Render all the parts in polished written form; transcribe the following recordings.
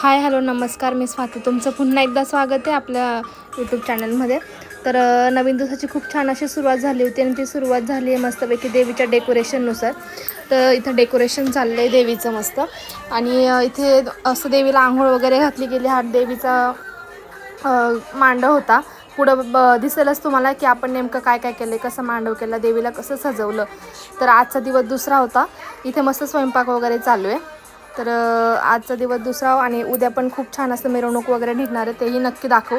Hi hello नमस्कार, मी स्वाती. तुमचं पुन्हा एकदा स्वागत आहे आपल्या यूट्यूब चॅनलमध्ये. तर नवीन दिवसाची खूप छान अशी सुरुवात झाली होती आणि ती सुरुवात झाली आहे मस्तपैकी देवीच्या डेकोरेशननुसार. तर इथं डेकोरेशन चाललं आहे देवीचं मस्त. आणि इथे असं देवीला आंघोळ वगैरे घातली गेली. हा देवीचा मांडव होता. पुढं दिसेलच तुम्हाला की आपण नेमकं काय काय केलं, कसं मांडव केला, देवीला कसं सजवलं. तर आजचा दिवस दुसरा होता. इथे मस्त स्वयंपाक वगैरे चालू आहे. तर आजचा दिवस दुसरा आणि उद्या पण खूप छान असं मिरवणूक वगैरे निघणार आहे, तेही नक्की दाखवू.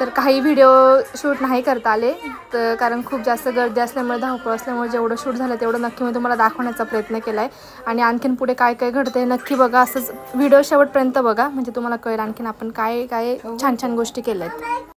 तर काही व्हिडिओ शूट नाही करता आले तर कारण खूप जास्त गर्दी असल्यामुळे, धावपळ असल्यामुळे जेवढं शूट झालं तेवढं नक्की मी तुम्हाला दाखवण्याचा प्रयत्न केला आहे. आणि आणखीन पुढे काय काय घडतं आहे नक्की बघा. असंच व्हिडिओ शेवटपर्यंत बघा म्हणजे तुम्हाला कळेल आणखीन आपण काय काय छान छान गोष्टी केल्या आहेत.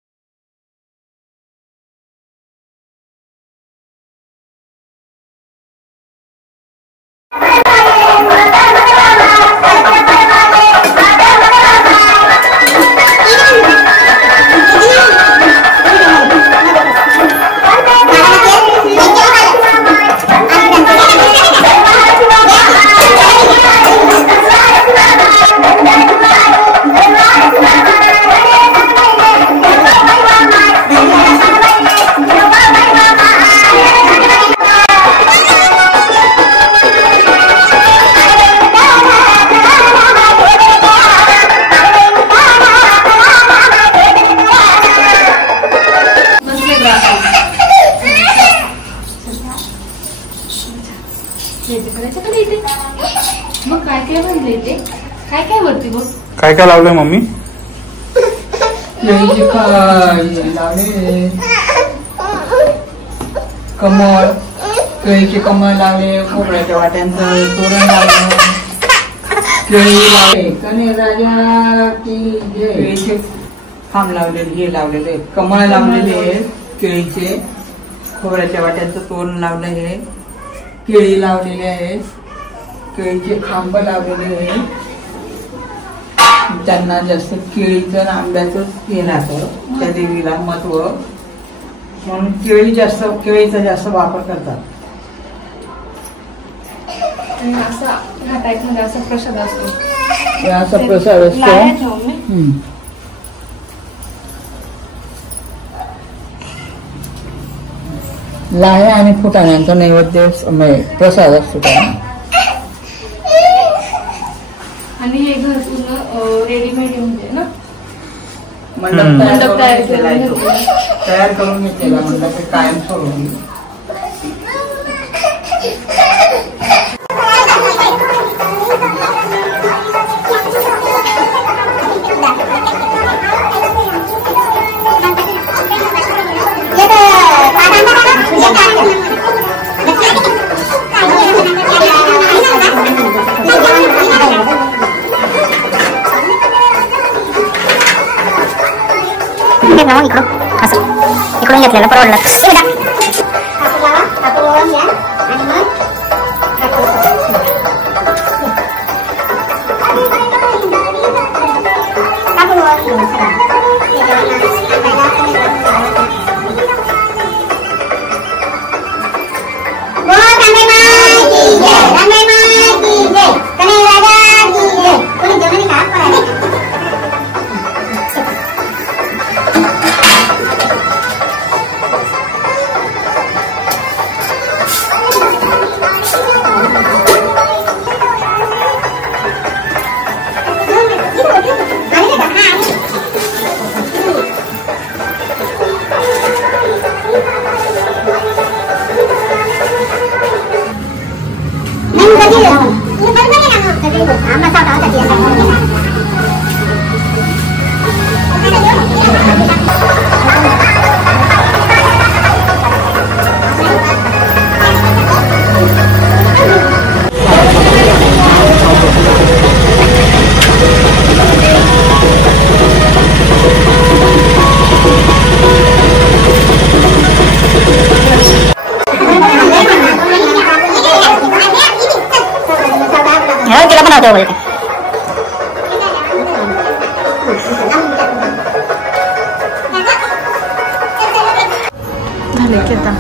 मग काय काय म्हणले ते काय काय वरती बघ काय काय लावलंय मम्मी? लावले कमळ, केळीचे कमळ लावले, खोबऱ्याच्या वाट्यांचं तोरण लावलं, केळी लावले, कने राजा की केळीचे खांब लावलेले, हे लावलेले कमळ लावलेले, केळीचे खोबऱ्याच्या वाट्यांचं तोरण लावलं आहे, केळी लावलेले आहेत, केळीचे खांब लावलेले आहे. त्यांना जास्त केळीचं आंब्याचं हे राहतं त्या देवीला महत्व म्हणून केळीचा जास्त वापर करतात. असा ह्या टाईप मध्ये असा प्रसाद असतो, असा प्रसाद असतो. लाह्या आणि फुटाण्यांचा नैवेद्य प्रसाद असतो त्यांना. आणि हे घर पूर्ण रेडीमेड म्हणजे ना मंडप तयार करून घेतलेला मंडप कायम सोडून. इकडून घेतलेलं परवडलं. झाले की आता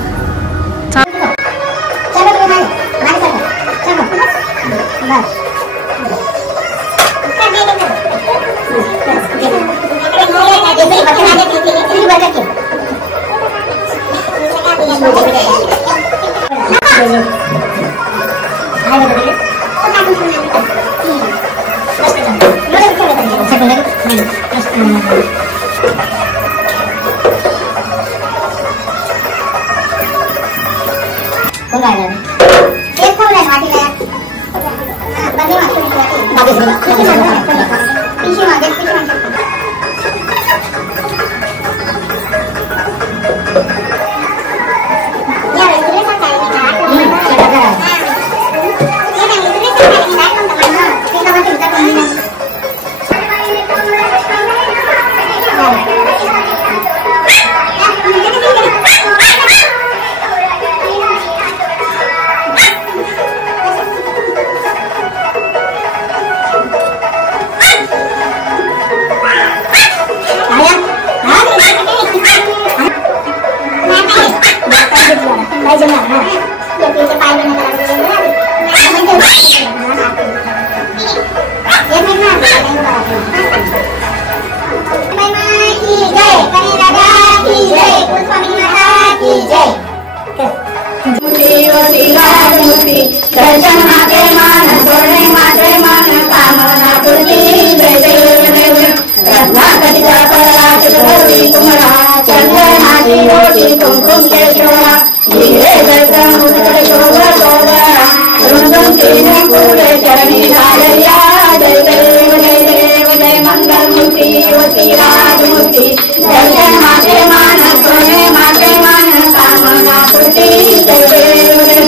चरणी झालया जय देव जय देव जय मंगलमूर्ती वती राजमूर्ती जय जय माते मान सोने माते मान कामना पूर्ती जय देव जय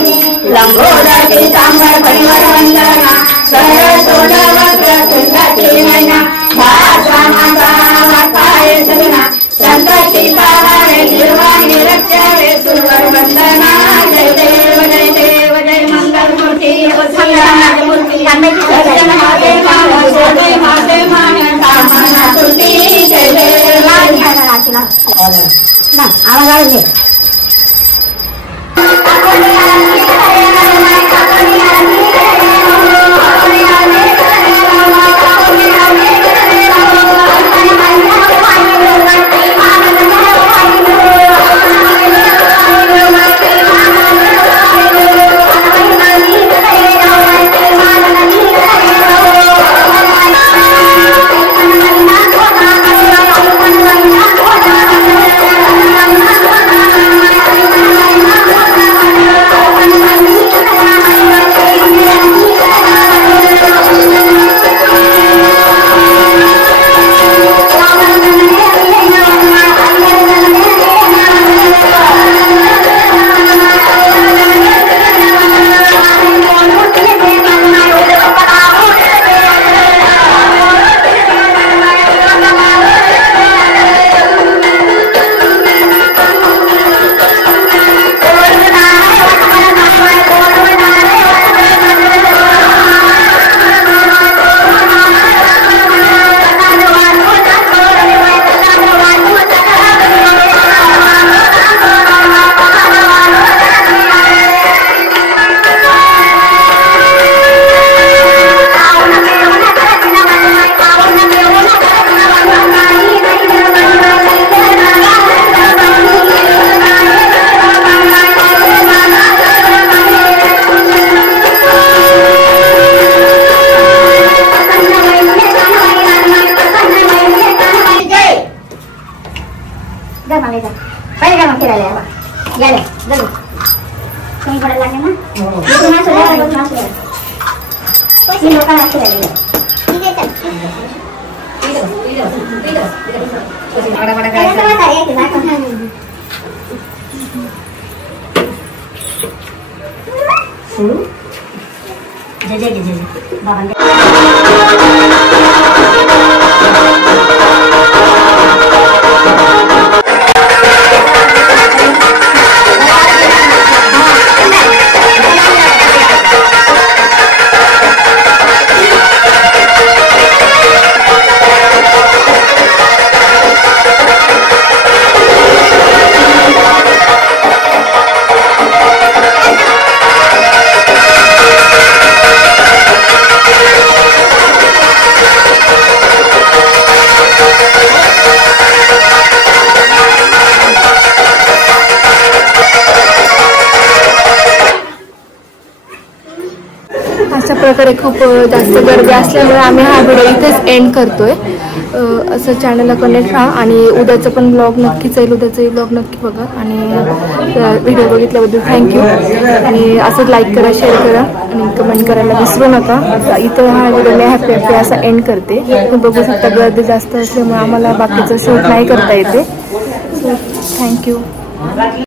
लंबोदरी सांबर परिवार वंदना सरस्वत वक्र सुंदरी नयना भाषा माता काय सगना संतती पावने निर्वाणी रक्षवे सुरवर वंदना जय देव जय देव जय मंगलमूर्ती वती राजमूर्ती दर्शन माते मान सोने माते मान कामना पूर्ती जय देव आवाज अशा प्रकारे खूप जास्त गर्दी असल्यामुळे आम्ही हा व्हिडिओ इथेच एंड करतोय. असं चॅनलला कनेक्ट राहा आणि उद्याचं पण ब्लॉग नक्कीच येईल. उद्याचंही ब्लॉग नक्की बघा आणि व्हिडिओ बघितल्याबद्दल थँक्यू. आणि असंच लाईक करा, शेअर करा आणि कमेंट करायला विसरू नका. इथं हा व्हिडिओ मी हॅपी हॅपी असा एंड करते. बघू शकता गर्दी जास्त असल्यामुळे आम्हाला बाकीचं शूट नाही करता येते. So thank you.